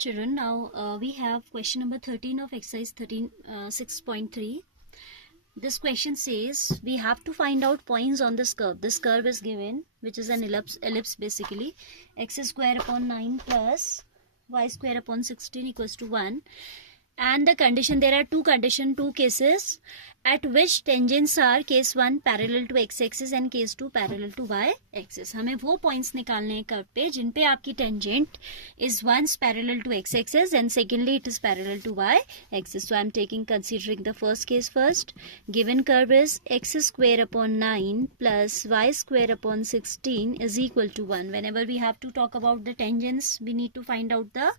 Children, now we have question number 13 of exercise 6.3. This question says we have to find out points on this curve. This curve is given, which is an ellipse basically. X square upon 9 plus y square upon 16 equals to 1. And the condition, there are two cases at which tangents are case 1 parallel to x axis and case 2 parallel to y axis. हमें वो points निकालने हैं curve पे जिन पे आपकी tangent is once parallel to x axis and secondly it is parallel to y axis. So I am considering the first case first. Given curve is x square upon 9 plus y square upon 16 is equal to 1. Whenever we have to talk about the tangents, we need to find out the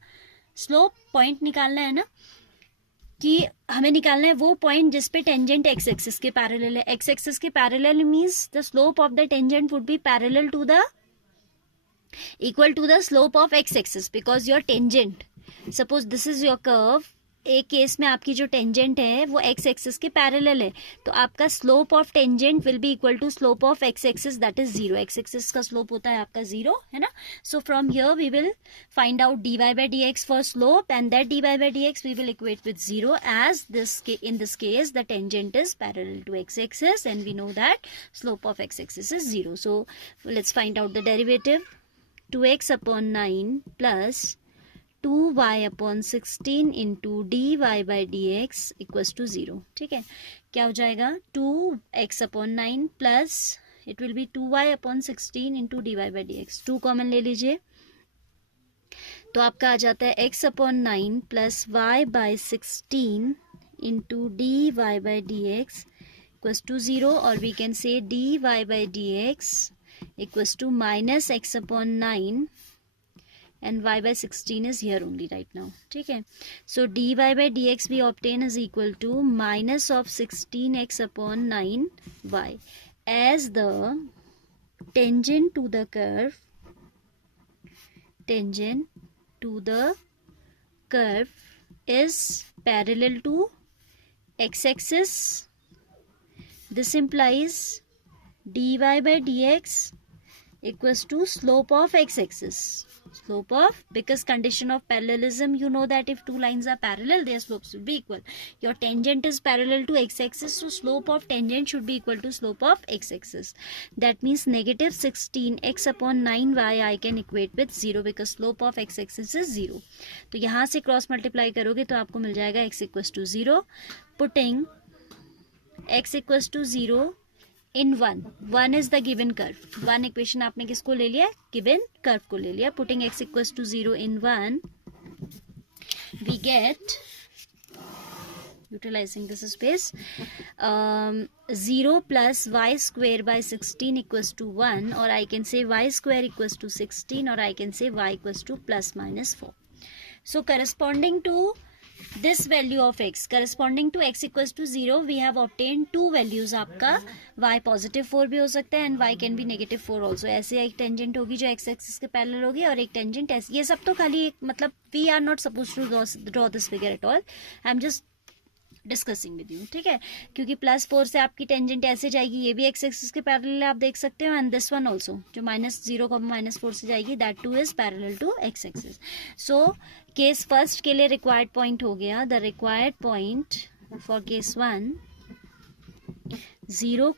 slope. Point निकालना है ना, कि हमें निकालना है वो point जिस पे टेंजेंट एक्स एक्सिस के पैरेलल है. एक्स एक्सिस के parallel means the slope of the tangent would be parallel to the equal to the slope of X axis because your tangent, suppose this is your curve. एक case में आपकी जो tangent है वो x axis के parallel है, तो आपका slope of tangent will be equal to slope of X axis, that is 0. X axis का स्लोप होता है आपका 0, है ना. So from here we will find out dy by dx for slope and that dy by dx we will equate with 0 as in this case the tangent is parallel to x axis and we know that slope of x axis is 0. So let's find out the derivative. 2x upon 9 plus 2y upon 16 into dy by dx equals to 0. ठीक है, क्या हो जाएगा 2x upon 9 plus it will be 2y upon 16 into dy by dx. 2 common ले लीजिए तो आपका आ जाता है x upon 9 plus y by 16 into dy by dx equals to 0, or we can say dy by dx equals to minus x upon 9 and y by 16 is here only right now. ठीक है, so dy by dx we obtain is equal to minus of 16x upon 9y as the tangent to the curve is parallel to x axis. This implies dy by dx equals to slope of x axis. Slope of, because condition of parallelism, you know that if two lines are parallel their slopes will be equal. Your tangent is parallel to x axis, so slope of tangent should be equal to slope of x axis. That means negative 16x upon 9y I can equate with 0 because slope of x axis is 0. तो यहाँ से cross multiply करोगे तो आपको मिल जाएगा x equals to 0. Putting x equals to 0 in 1 is the given curve. 1 equation आपने किसको ले लिया, गिवन कर्व को ले लिया. Putting x equals to 0 in 1 we get, utilizing this space, 0 plus y square by 16 equals to 1, or I can say y square equals to 16, or I can say y equals to plus minus 4. So corresponding to this value of x, corresponding to x equals to 0, we have obtained two values. आपका y positive 4 भी हो सकता है and y can be negative 4 also. ऐसे एक tangent होगी जो x axis के पैरेलल होगी और एक टेंजेंट ऐसे. ये सब तो खाली एक मतलब we are not supposed to draw this figure at all. I am just discussing with you. ठीक है, क्योंकि +4 से आपकी टेंजेंट ऐसे जाएगी, ये भी एक्स एक्सिस के पैरेलल आप देख सकते हो, एंड दिस वन ऑल्सो जो -0, -4 से जाएगी, that too is parallel to X axis. So case first के लिए रिक्वायर्ड पॉइंट हो गया, the required point for case 1 0,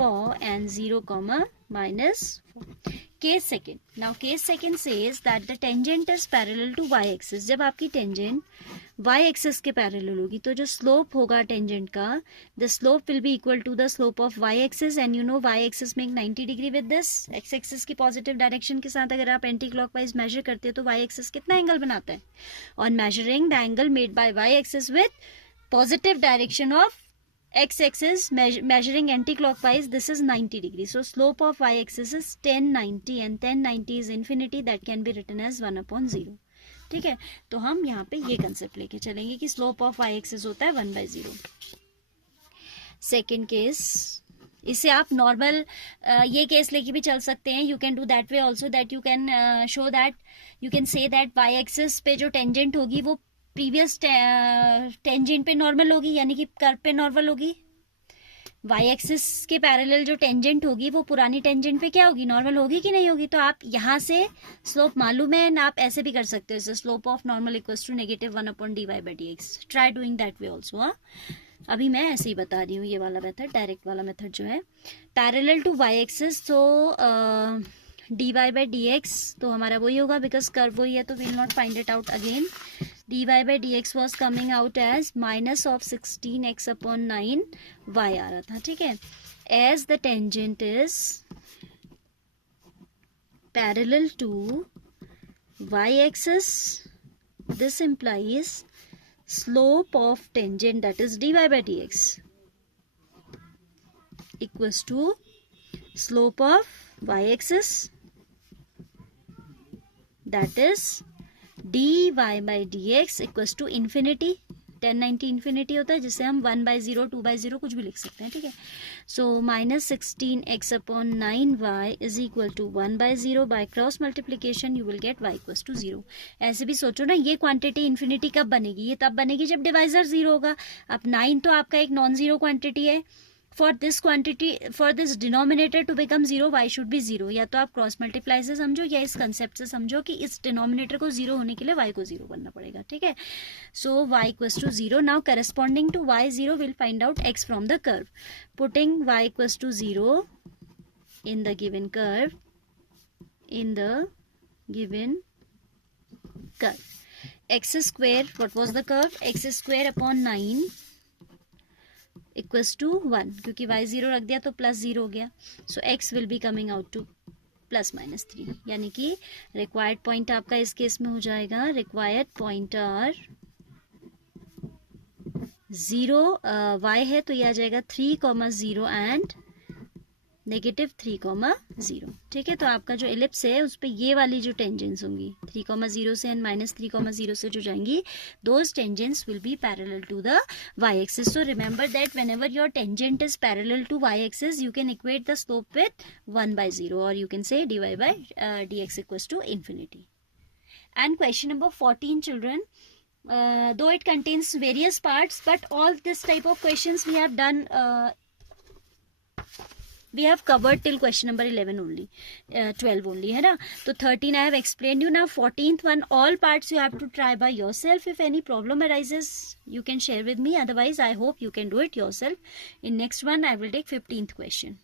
4 and 0, -4. Case second. Now case second says that the tangent is parallel to y axis. जब आपकी tangent y axis के parallel होगी तो जो slope होगा tangent का, the slope will be equal to the slope of y axis, and you know y axis make 90 degree with this. x axis की positive direction के साथ अगर आप anti clockwise measure करते हो तो y axis कितना एंगल बनाता है? On measuring the angle made by y axis with positive direction of x axis measuring anti-clockwise, this is 90 degree. So slope of y axis is 1090 and 1090 is infinity, that can be written as 1 upon 0. ठीक है, तो हम यहाँ पे ये concept लेके चलेंगे कि स्लोप ऑफ y एक्सिस होता है 1/0. सेकेंड केस, इसे आप नॉर्मल ये केस लेके भी चल सकते हैं. You can do that way also, that you can show that, you can say that y axis पे जो टेंजेंट होगी वो प्रीवियस टेंजेंट पे नॉर्मल होगी, यानी कि कर्व पे नॉर्मल होगी. वाई एक्सिस के पैरेलल जो टेंजेंट होगी वो पुरानी टेंजेंट पे क्या होगी, नॉर्मल होगी कि नहीं होगी. तो आप यहाँ से स्लोप मालूम है ना, आप ऐसे भी कर सकते हो, slope of normal equals to -1/dy/dx. Try doing that way also. हाँ, अभी मैं ऐसे ही बता रही हूँ, ये वाला मेथड, डायरेक्ट वाला मेथड जो है. पैरेलल टू वाई एक्सिस, तो dy/dx तो हमारा वही होगा, बिकॉज कर्व वही है, तो will not find it out again. dy/dx was coming out as -16x/9 y आ रहा था. ठीक है. As the tangent is parallel to y axis, this implies slope of tangent, that is dy/dx, equals to slope of y axis, that is dy/dx equals to infinity. 1090 infinity होता है, जिसे हम 1/0 2/0 कुछ भी लिख सकते हैं. ठीक है. So -16x/9y is equal to 1/0. By cross multiplication you will get y equals to 0. ऐसे भी सोचो ना, ये क्वांटिटी इन्फिनिटी कब बनेगी, ये तब बनेगी जब डिवाइजर 0 होगा. अब 9 तो आपका एक नॉन जीरो क्वांटिटी है. For this quantity, for this denominator to become 0, y should be 0. या तो आप क्रॉस मल्टीप्लाई से समझो, या इस कंसेप्ट से समझो कि इस डिनोमिनेटर को 0 होने के लिए y को 0 करना पड़ेगा. ठीक है. So y equals to 0. Now corresponding to y 0 will find out x from the curve. Putting y equals to 0 in the given curve, x square, what was the curve, x square upon 9 equals to 1, क्योंकि y 0 रख दिया तो +0 हो गया. सो x will be coming out to +-3, यानी कि required point आपका इस केस में हो जाएगा, रिक्वायर्ड पॉइंट आर 0, y है तो ये आ जाएगा 3,0 एंड -3,0. ठीक है. तो आपका जो एलिप्स है उस पर ये वाली जो टेंजेंट्स होंगी 3,0 से एंड -3,0 से जो जाएंगी, those tangents will be parallel to the y axis. So remember that whenever your tangent is parallel to y axis, you can equate the slope with 1/0, or you can say dy/dx equals to infinity. And question number 14, children. Though it contains various parts, but all this type of questions we have done, we have covered till question number 11 only, 12 only, है ना. तो 13 I have explained you. Now 14th one, all parts you have to try by yourself. If any problem arises, you can share with me. Otherwise, I hope you can do it yourself. In next one, I will take 15th question.